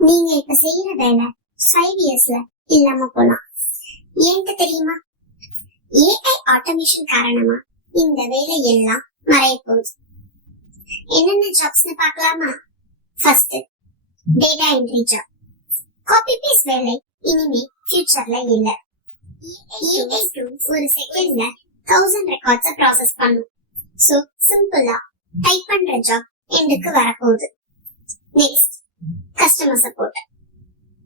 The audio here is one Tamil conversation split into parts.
நீங்க இப்ப செய்யற வேலை 5 இயர்ஸ்ல இல்லாம போலாம். ஏன்ட்டு தெரியுமா? ஏஐ ஆட்டோமேஷன் காரணமா இந்த வேலை எல்லாம் மறைய போகுது. என்னென்ன ஜாப்ஸ்னு பார்க்கலாமா? First, data entry job. Copy paste வேலை இனிமே ஃபியூச்சர்ல இல்ல. ஏஐ டூல்ஸ் ஒரு செகண்ட்ல 1000 ரெக்கார்ட்ஸ் ப்ராசஸ் பண்ணும். சோ சிம்பிளா டைப் பண்ற ஜாப் எண்டுக்கு வரப்போகுது. Next, customer support.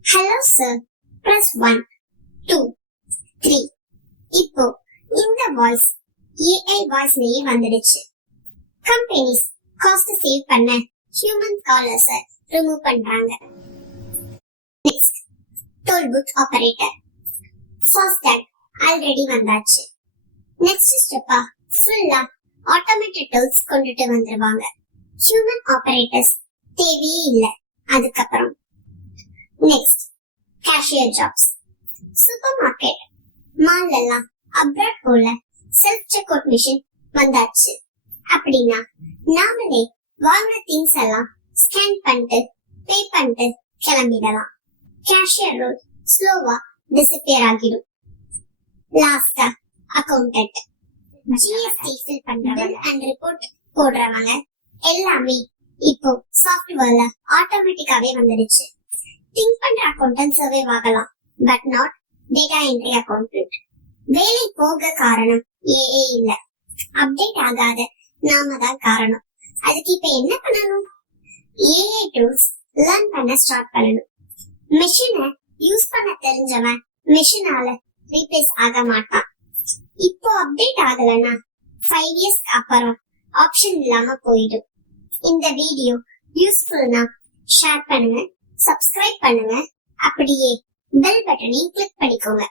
Hello sir, press 1 2 3. இப்போ இந்த வாய்ஸ் ஏஐ வாய்ஸ்லயே வந்துடுச்சு. கம்பெனிஸ் காஸ்ட் சேவ் பண்ண ஹியூமன் காலர்ஸ் ரிமூவ் பண்றாங்க. Next, toll booth operator. FASTag already வந்தாச்சு. நெக்ஸ்ட் ஸ்டெப்பா ஃபுல்லா ஆட்டோமேட்டட் டூல்ஸ் கொண்டுட்டு வந்துருவாங்க. ஹியூமன் ஆபரேட்டர்ஸ் தேவையே இல்ல அதுக்கப்புறம். Next, cashier jobs. Super market mall எல்லாம் அப்ராட் போல செல்ஃப் செக் அவுட் மிஷின் வந்தாச்சு. அப்படின்னா நாமளே வாங்கின திங்ஸ் எல்லாம் ஸ்கேன் பண்ணிட்டு பே பண்ணிட்டு கிளம்பிடலாம். கேஷியர் ரோல் ஸ்லோவா டிஸப்பியர் ஆகிடும். லாஸ்டா, அக்கவுண்டன்ட். ஜிஎஸ்டி ஃபில் பண்றவங்க அண்ட் ரிப்போர்ட் போடுறவங்க எல்லாமே இப்போ சாஃப்ட்வேர்ல ஆட்டோமேட்டிக்காவே வந்துடுச்சு. திங்க் பண்ற அக்கவுண்டன்ட் சர்வே ஆகலாம், but not data entry accountant. வேலை போக காரணம் ஏஏ இல்ல, அப்டேட் ஆகாத நாம தான் காரணம். அதுக்கு இப்ப என்ன பண்ணணும்? ஏஐ டூல்ஸ் லேர்ன் பண்ண ஸ்டார்ட் பண்ணணும். மெஷினை யூஸ் பண்ண தெரிஞ்சவன் மெஷினால ரீப்ளேஸ் ஆக மாட்டான். இப்போ அப்டேட் ஆகலன்னா 5 இயர்ஸ்க்கு அப்புறம் ஆப்ஷன் இல்லாம போயிடும். இந்த வீடியோ யூஸ்ஃபுல்னா ஷேர் பண்ணுங்க, சப்ஸ்கிரைப் பண்ணுங்க, அப்படியே பெல் பட்டனையும் கிளிக் பண்ணிக்கோங்க.